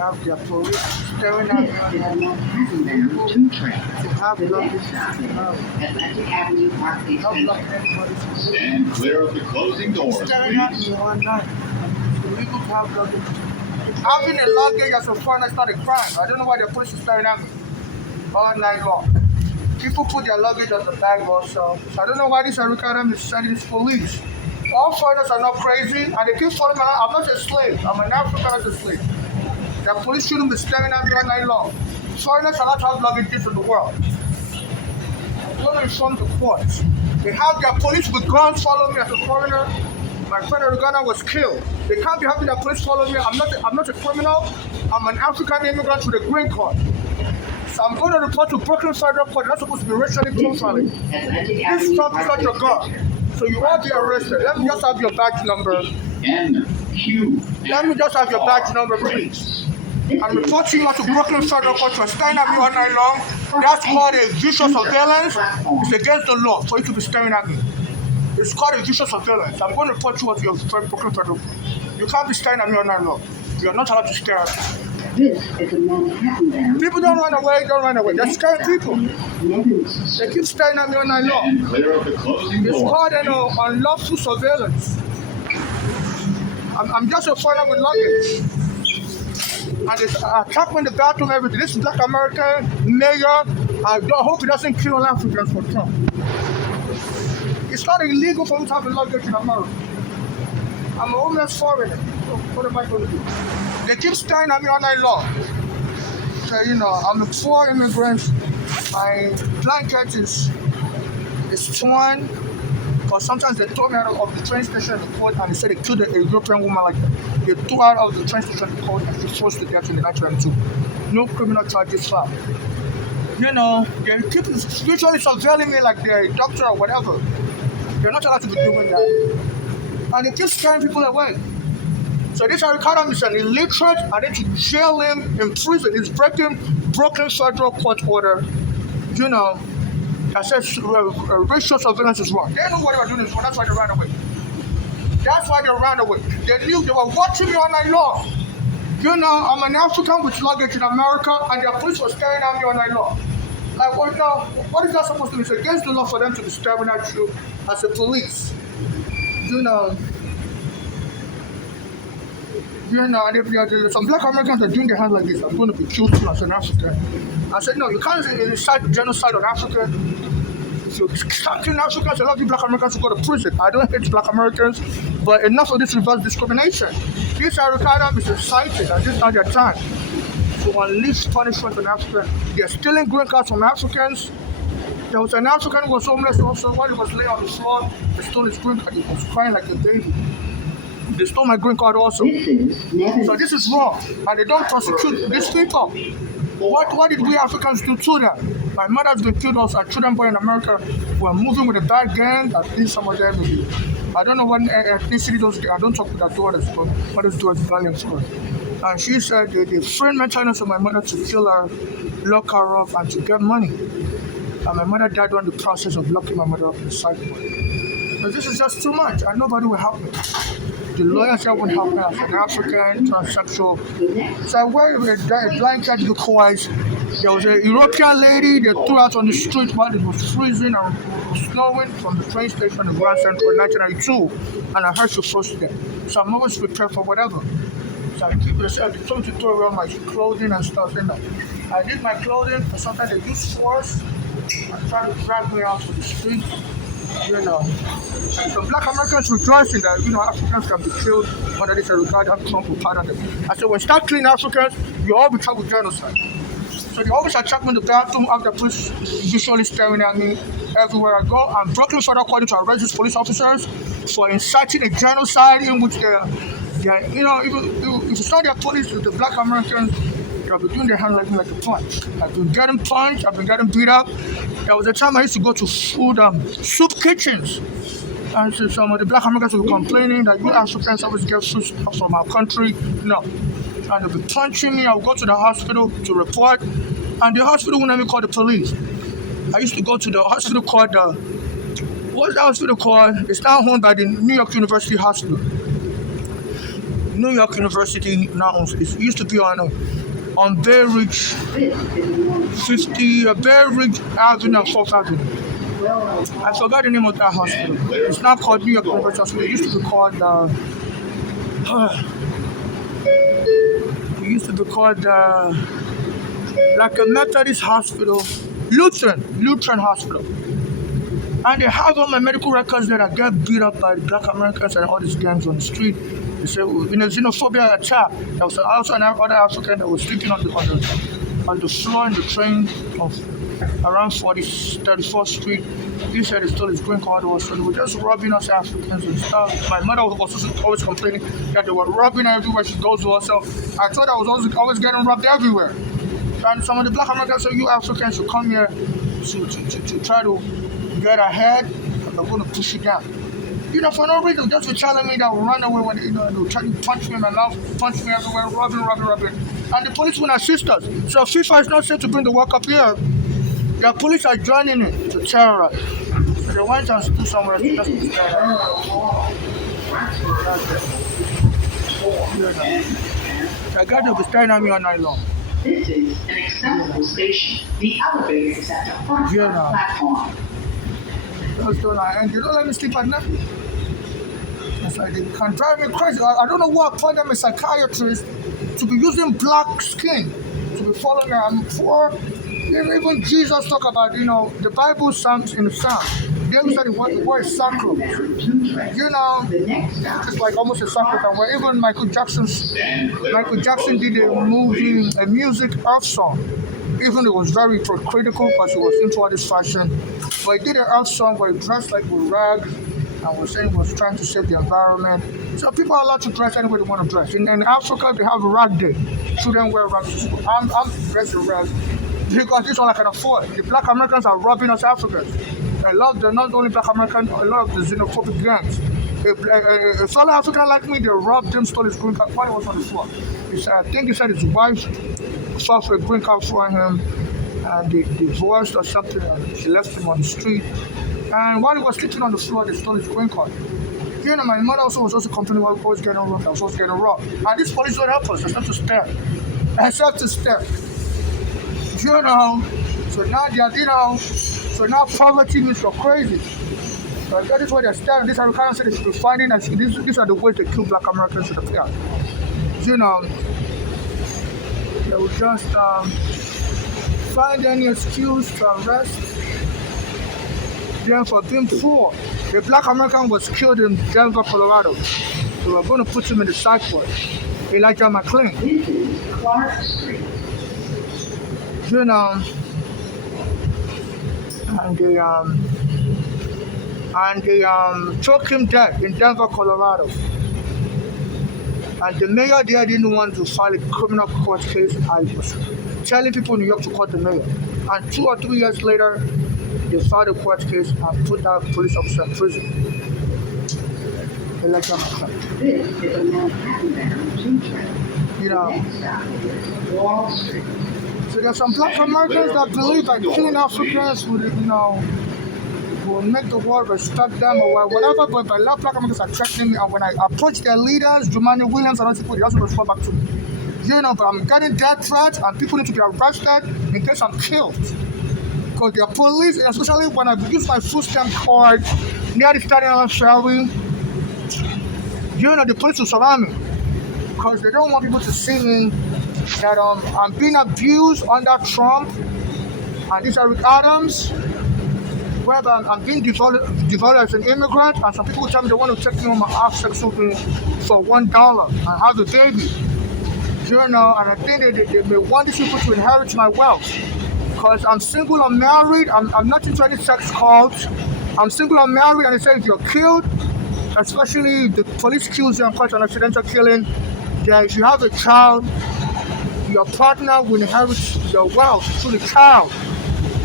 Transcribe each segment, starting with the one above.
have their police staring at This me is a and northbound 2 train. to have The luggage, next stop is have Atlantic Avenue Park not block Extension. anybody's Stand clear of the closing doors, staring at please. me all night. It's illegal to have luggage. Having a luggage as a foreigner is not a crime. I don't know why the police is staring at me all night long. People put their luggage on the bag also. So I don't know why this Arukadam is sending this police. All foreigners are not crazy and they keep following me around. I'm not a slave. I'm an African as a slave. The police shouldn't be staring at me all night long. Foreigners are not to have luggages in the world. I'm going to inform the courts. They have their police with guns following me as a foreigner. My friend Arugana was killed. They can't be having their police follow me. I'm not a criminal. I'm an African immigrant with a green card. So I'm going to report to Brooklyn Federal Court. They're not supposed to be racially profiling. Atlantic This Avenue Trump is Park not your gun. Extension. So you all be arrested. Let me just have your badge number. NQ. Let me just have your badge number, please. I'm reporting you to Brooklyn Federal Court for staring at me all night long. That's called a visual surveillance. It's against the law for you to be staring at me. It's called a visual surveillance. I'm going to report you to your Brooklyn Federal Court. You can't be staring at me all night long. You're not allowed to stare at me. This is a Manhattan bound. People don't run away, don't run away. They're scaring people. Nevis. They keep staring at me all night long. Stand clear of the closing It's doors, called an please. unlawful surveillance. I'm just a foreigner with luggage. And it's attack me in the bathroom, everything. This is Black American mayor. I hope he doesn't kill Africans for Trump. It's not illegal for me to have a luggage in America. I'm a homeless foreigner. So what am I going to do? They keep staring at me all night long. So, I'm a poor immigrant. My blanket is torn. Because sometimes they throw me out of the train station in the court and they said they killed a European woman like that. They threw her out of the train station in the court and she forced to death in the 1992. No criminal charges filed. They keep usually surveilling me like they're a doctor or whatever. They're not allowed to be doing that. And they keep scaring people away. So this Arukadam is an illiterate and they should jail him in prison. He's breaking Brooklyn Federal Court order. That says racial surveillance is wrong. They know what they were doing is wrong. That's why they ran away. That's why they ran away. They knew they were watching me all night long. I'm an African with luggage in America and their police were staring at me all night long. Like, what is that supposed to be? It's against the law for them to be staring at you as a police. And if some Black Americans are doing their hands like this, I'm going to be killed too as an African. I said, no, you can't incite genocide on Africa. If you start killing Africans, a lot of you Black Americans will go to prison. I don't hate Black Americans, but enough of this reverse discrimination. This Arukadam is inciting, and this is not their time to unleash punishment on Africans. They're stealing green cards from Africans. There was an African who was homeless also. While he was laying on the floor, they stole his green card. He was crying like a baby. They stole my green card also. This is Nevis. So this is wrong, and they don't prosecute these people. What did we Africans do to them? My mother's been killed also. Our children born in America were moving with a bad gang. I think some of them, I don't know what ethnicity those. I don't talk with their daughters, but mother's daughters Italian for. And she said they framed mental illness of my mother to kill her, lock her up, and to get money. And my mother died during the process of locking my mother up in the cycle. But this is just too much, and nobody will help me. The lawyers that would help me as an African transsexual. So I wear a blanket because there was a European lady they threw out on the street while it was freezing and snowing from the train station in Grand Central in 1992, and I heard she forced them. So I'm always prepared for whatever. So I keep myself told to throw around my clothing and stuff. I need my clothing, but sometimes they use force and try to drag me out to the street. So Black Americans rejoicing that Africans can be killed under this Arukadam Trump will pardon them. I said, when start killing Africans, you all be charged with genocide. So they always attack me in the bathroom after police visually staring at me everywhere I go. I'm Brooklyn Federal Court to arrest these police officers for inciting a genocide in which if it's not their police, with the Black Americans, they'll be doing their hand like a punch. I've been getting punched, I've been getting beat up. There was a time I used to go to soup kitchens. And so some of the Black Americans were complaining that you Africans always get food from our country. No. And they'll be punching me. I'll go to the hospital to report. And the hospital wouldn't even call the police. I used to go to the hospital called what's the hospital called? It's now owned by the New York University Hospital. New York University now. It used to be on Bay Ridge, This is a man 50 Bay Ridge Avenue and 4th Avenue. well I forgot the name of that hospital. It's not called New York University Hospital. It used to be called. It used to be called like a Methodist hospital, Lutheran hospital. And they have all my medical records that I get beat up by the Black Americans and all these gangs on the street. They say in a xenophobia attack, there was also another African that was sleeping on the floor in the train of around 34th Street. He said he stole his green card also. They were just robbing us Africans and stuff. My mother was also always complaining that they were robbing her everywhere she goes to herself. I thought I was always getting robbed everywhere. And some of the Black Americans said, you Africans should come here to try to get ahead, and they're going to push you down. For no reason, just for telling me that we'll run away when they were trying to punch me in my mouth, punch me everywhere, robbing. And the police will assist us. So FIFA is not safe to bring the work up here. The police are joining it to terrorize. So they went and stood somewhere else just to terrorize. The guy will be staring at me all night long. This is an accessible station. The elevator is at the front of the platform. And they don't let me sleep at night. It's like they can drive me crazy. I don't know what point I'm a psychiatrist to be using black skin to be following me. I'm for even Jesus talk about the Bible Psalms in the Psalm. They even said the word sacral. The next stop It's like almost a sacral. Where even Michael Jackson did a music earth song. Even it was very critical because he was into all this fashion. But he did an earth song where he dressed like with rags and was saying he was trying to save the environment. So people are allowed to dress any way they want to dress. In Africa, they have a rag day. Children wear rags to school. I'm dressed in rags because this one I can afford. The Black Americans are robbing us Africans. They're not only Black Americans, a lot of the xenophobic gangs. A fellow African like me, they robbed him, stole his green card while he was on the floor. I think he said his wife fought for a green card for him, and they divorced or something, and she left him on the street. And while he was sleeping on the floor, they stole his green card. My mother was also complaining about always getting robbed. I was always getting robbed. And these police don't help us. Except to stare. So now so now poverty means you're crazy. But that is what they're staring. These are the kind of things they should be finding. And these are the ways they kill Black Americans to the player. They will just find any excuse to arrest them for being poor. A Black American was killed in Denver, Colorado. They were going to put him in the psych ward. Elijah McClain. This is Clark Street. And they took him dead in Denver, Colorado. And the mayor there didn't want to file a criminal court case. I was telling people in New York to call the mayor. And 2 or 3 years later, they filed a court case and put that police officer in prison. Elijah McClain. This is a Manhattan-bound 2 train. You know. The next stop is Wall Street. So there's some Black Americans that believe that killing Africans will make the world respect them or whatever, but a lot of Black Americans are threatening me, and when I approach their leaders, Jumaane Williams and other people, they also respond back to me. But I'm getting death threats and people need to be arrested in case I'm killed. Because the police, especially when I use my food stamp card near the Stadium of Shelby, the police will surround me. Because they don't want people to see me that I'm being abused under Trump and this Eric Adams, whereby I'm being developed as an immigrant, and some people tell me they want to take me on my sex for $1 and have a baby. And I think they may want these people to inherit my wealth. Because I'm single, I'm married, I'm not into any sex cults. I'm single, I'm married, and they say if you're killed, especially if the police kills you and quite an accidental killing, that if you have a child, your partner will inherit your wealth through the child.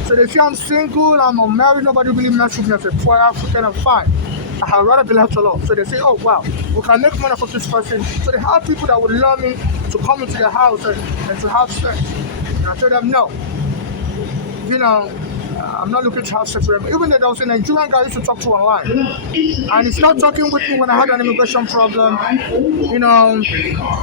So they say I'm single, I'm unmarried, nobody really messes with me as a poor African, I'm fine. I'd rather be left alone. So they say, oh wow, we can make money from this person. So they have people that would love me to come into their house and to have sex. And I tell them no. I'm not looking to have sex with him. Even though there was a Nigerian guy I used to talk to online. And he started talking with me when I had an immigration problem. You know,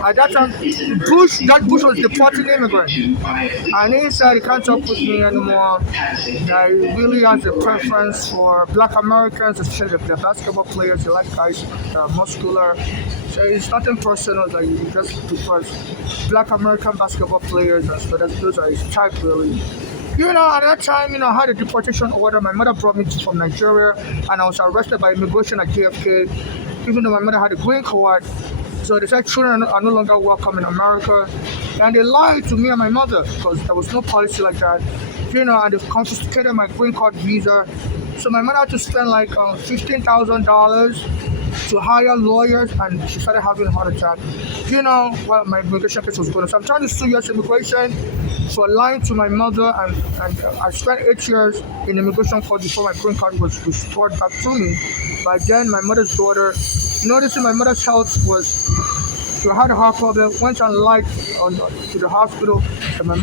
at that time, Bush was deporting immigrants. And he said he can't talk with me anymore. That he really has a preference for black Americans, especially the basketball players. He like guys muscular. So it's nothing personal, that he just prefers black American basketball players. And so those are his type, really. At that time, I had a deportation order. My mother brought me from Nigeria, and I was arrested by immigration at JFK, even though my mother had a green card. So they said children are no longer welcome in America. And they lied to me and my mother because there was no policy like that. And they've confiscated my green card visa. So my mother had to spend like $15,000 to hire lawyers, and she started having a heart attack. While my immigration case was going on. So I'm trying to sue U.S. immigration for lying to my mother, and I spent 8 years in immigration court before my green card was restored back to me. By then, my mother's daughter, noticing my mother's health she had a heart problem, went and lied to the hospital, and my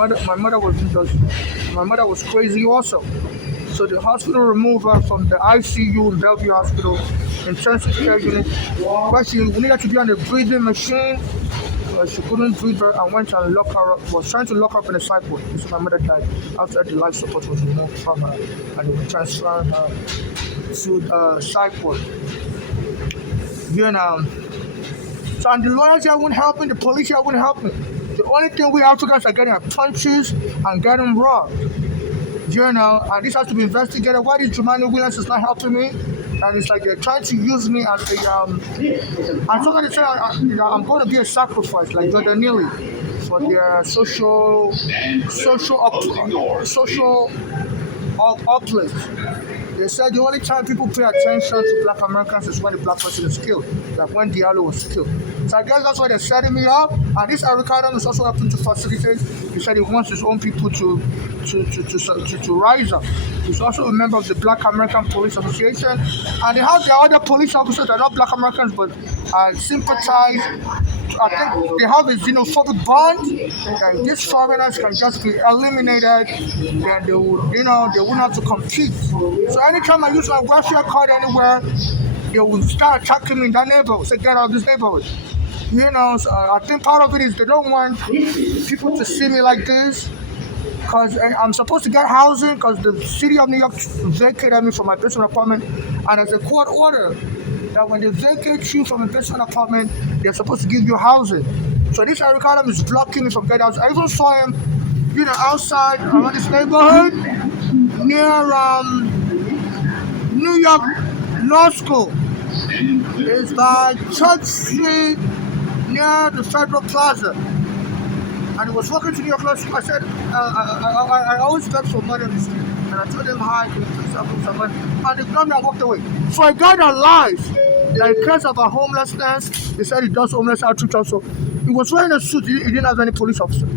mother was crazy also. So the hospital removed her from the ICU in Bellevue Hospital, intensive care unit, where she needed to be on a breathing machine. She couldn't breathe her and went and locked her up, was trying to lock her up in a psych ward. So my mother died after the life support was removed from her, and they were transferring her to the psych ward. So and the lawyers here wouldn't help me, the police here wouldn't help me. The only thing we Africans are getting are punches and getting robbed. And this has to be investigated. Why this Jumaane Williams is not helping me? And it's like they're trying to use me as a I'm not gonna say I'm going to be a sacrifice like Jordan Neely for their social uplift. They said the only time people pay attention to black Americans is when the black person is killed, like when Diallo was killed. So I guess that's why they're setting me up. And this Eric Adam is also helping to facilitate. He said he wants his own people to rise up. He's also a member of the Black American Police Association. And they have their other police officers that are not black Americans but sympathize. I think they have a xenophobic bond, and these foreigners can just be eliminated, then they wouldn't have to compete. So anytime I use my welfare card anywhere, they will start attacking me in that neighborhood, say get out of this neighborhood. So I think part of it is they don't want people to see me like this, because I'm supposed to get housing because the city of New York vacated me from my basement apartment, and there's a court order that when they vacate you from a basement apartment, they're supposed to give you housing. So this Eric Adam is blocking me from getting housing. I even saw him, outside around this neighborhood near New York Law School. It's by Church Street near the Federal Plaza. And he was walking to New York Law School. I said, I always beg for money on the street. And I told him, hi, can you please help me some money? And he ignored me and walked away. For a guy that lies, that cares about homelessness, he said he does homeless outreach also. He was wearing a suit, he didn't have any police officer.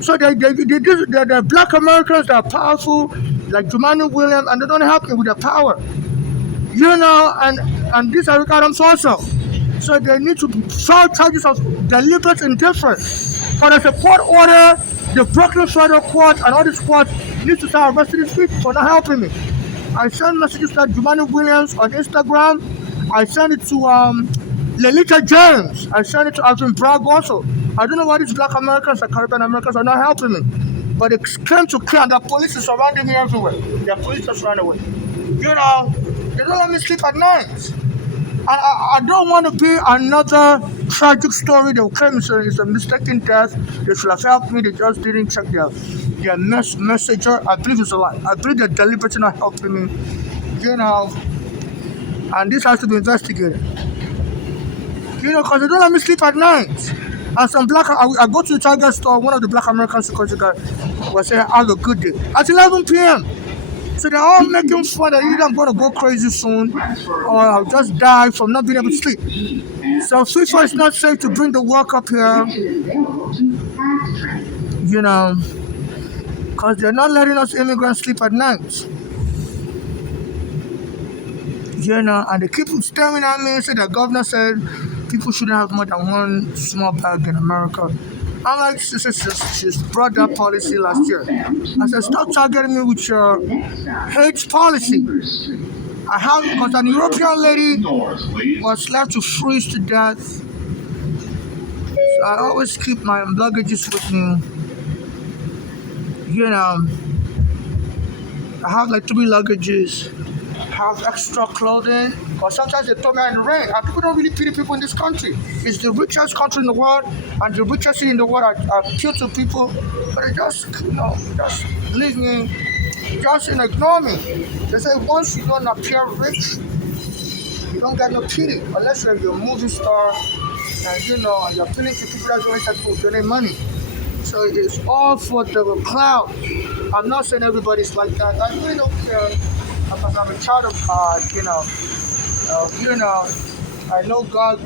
So they're black Americans that are powerful, like Jumaane Williams, and they don't help me with their power. And these are Eric Adams also. So they need to file charges of deliberate indifference. But there's a court order, the Brooklyn Federal Court and all these courts need to start arresting these people for not helping me. I send messages to Jumaane Williams on Instagram. I send it to Lelita James. I send it to Alvin Bragg also. I don't know why these black Americans and Caribbean Americans are not helping me. But they came to kill, and the police is surrounding me everywhere. The police just ran away. They don't let me sleep at night. And I don't want to be another tragic story. They'll claim it's a mistaken death. They should have helped me. They just didn't check their messenger. I believe it's a lie. I believe they're deliberately not helping me. And this has to be investigated. Because they don't let me sleep at night. And some I go to the Target store. One of the black American security guys was saying, have a good day. At 11 p.m. So they're all making fun that either I'm going to go crazy soon or I'll just die from not being able to sleep. So FIFA is not safe to bring the work up here, because they're not letting us immigrants sleep at night. And they keep staring at me and say the governor said people shouldn't have more than one small bag in America. I'm like, she's brought that policy last year. I said, stop targeting me with your hate policy. I have, because an European lady Doors, please. was left to freeze to death. So I always keep my luggages with me. You know, I have like 3 luggages. Have extra clothing, because sometimes they throw me in the rain. And people don't really pity people in this country. It's the richest country in the world, and the richest city in the world are killed to people, but they just, just leave me, just ignore me. They say once you don't appear rich, you don't get no pity, unless you're a movie star, and and you're appealing to people that's only type of donate money. So it's all for the cloud. I'm not saying everybody's like that. I really don't care. Because I'm a child of God, I know God,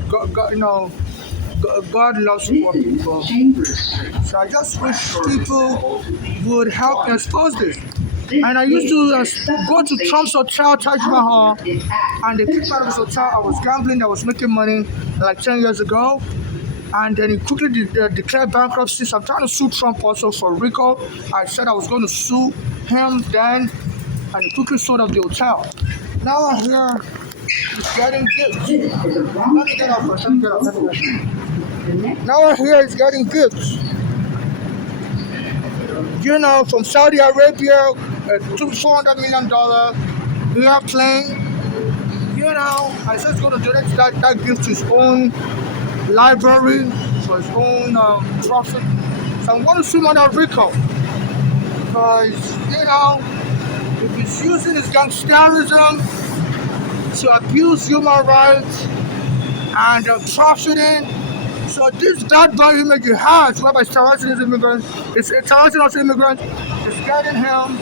God loves poor people. So I just wish people would help me expose this. And I used to go to Trump's hotel, Taj Mahal, and they kicked me out of his hotel. I was gambling, I was making money like 10 years ago. And then he quickly declared bankruptcy. So I'm trying to sue Trump also for RICO. I said I was going to sue him then. And he quickly sold off the hotel. Now I hear he's getting gifts. Let me get off first. Now I hear he's getting gifts. From Saudi Arabia, $400 million airplane. I said he's going to donate that gift to his own library, for his own profit. So I'm going to sue him under RICO. Because, if he's using his gangsterism to abuse human rights and profiting, so this bad body image he has, whereby it's terrorizing his immigrants, it's terrorizing us immigrants, it's getting him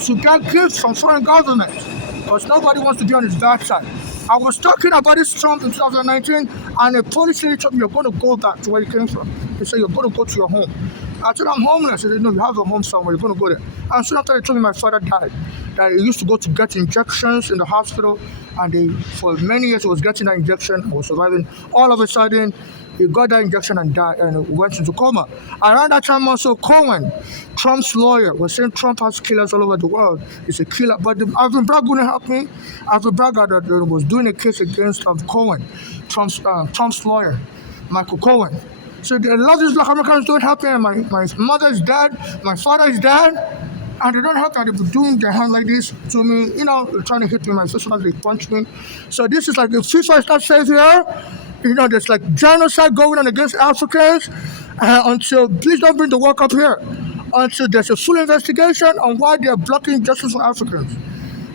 to get gifts from foreign governments, because nobody wants to be on his bad side. I was talking about this Trump in 2019, and a police lady told me, you're going to go back to where you came from. They said, you're going to go to your home. I told them I'm homeless. They said, no, you have a home somewhere. You're going to go there. And soon after they told me my father died. That he used to go to get injections in the hospital. And for many years he was getting that injection. He was surviving. All of a sudden, he got that injection and died and went into coma. Around that time also, Cohen, Trump's lawyer, was saying Trump has killers all over the world. He's a killer. But Alvin Bragg wouldn't help me. Alvin Bragg was doing a case against Cohen, Trump's lawyer, Michael Cohen. So a lot of these black Americans don't help me. My mother is dead. My father is dead. And they don't help me. They're doing their hand like this to me. They're trying to hit me. My sister, they punch me. So this is like, if FIFA is not safe here, there's like genocide going on against Africans until, please don't bring the World Cup here, until there's a full investigation on why they're blocking justice for Africans.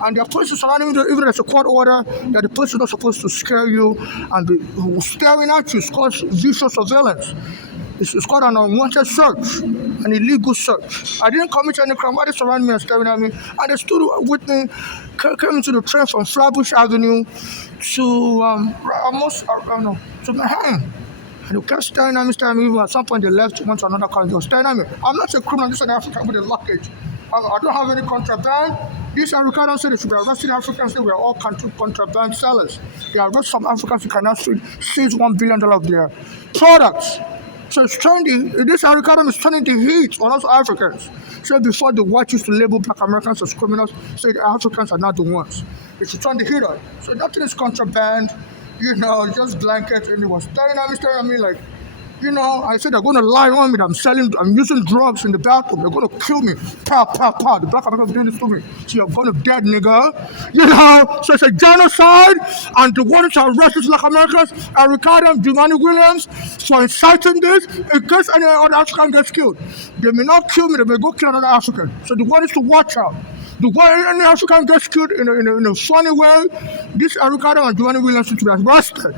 And there are places surrounding you, even there's a court order that the police are not supposed to scare you and be staring at you. It's called visual surveillance. It's called an unwanted search, an illegal search. I didn't commit any crime. Why they surround me and staring at me? And they stood with me, came into the train from Flatbush Avenue to to Manhattan. And they kept staring at me. At some point they left, went to another country. They were staring at me. I'm not a criminal, I'm just an African with a luggage. I don't have any contraband. These Africans say they should be arresting Africans. Say we are all contraband sellers. They arrest some Africans who cannot seize $1 billion of their products. So it's this African is turning the heat on us Africans. So before the whites used to label black Americans as criminals, say the Africans are not the ones. They should turn the heat on. So nothing is contraband, just blankets. And they were staring at me like, I said they're going to lie on me that I'm using drugs in the bathroom. They're going to kill me. Pow, pow, pow. The black Americans doing this to me. So you're going to dead, nigga. So it's a genocide. And the ones that arrest these black Americans are Ricardo and Giovanni Williams for inciting this. In case any other African gets killed, they may not kill me. They may go kill another African. So the one is to watch out. The way any African gets killed in a funny way, this Ricardo and Giovanni Williams should be arrested.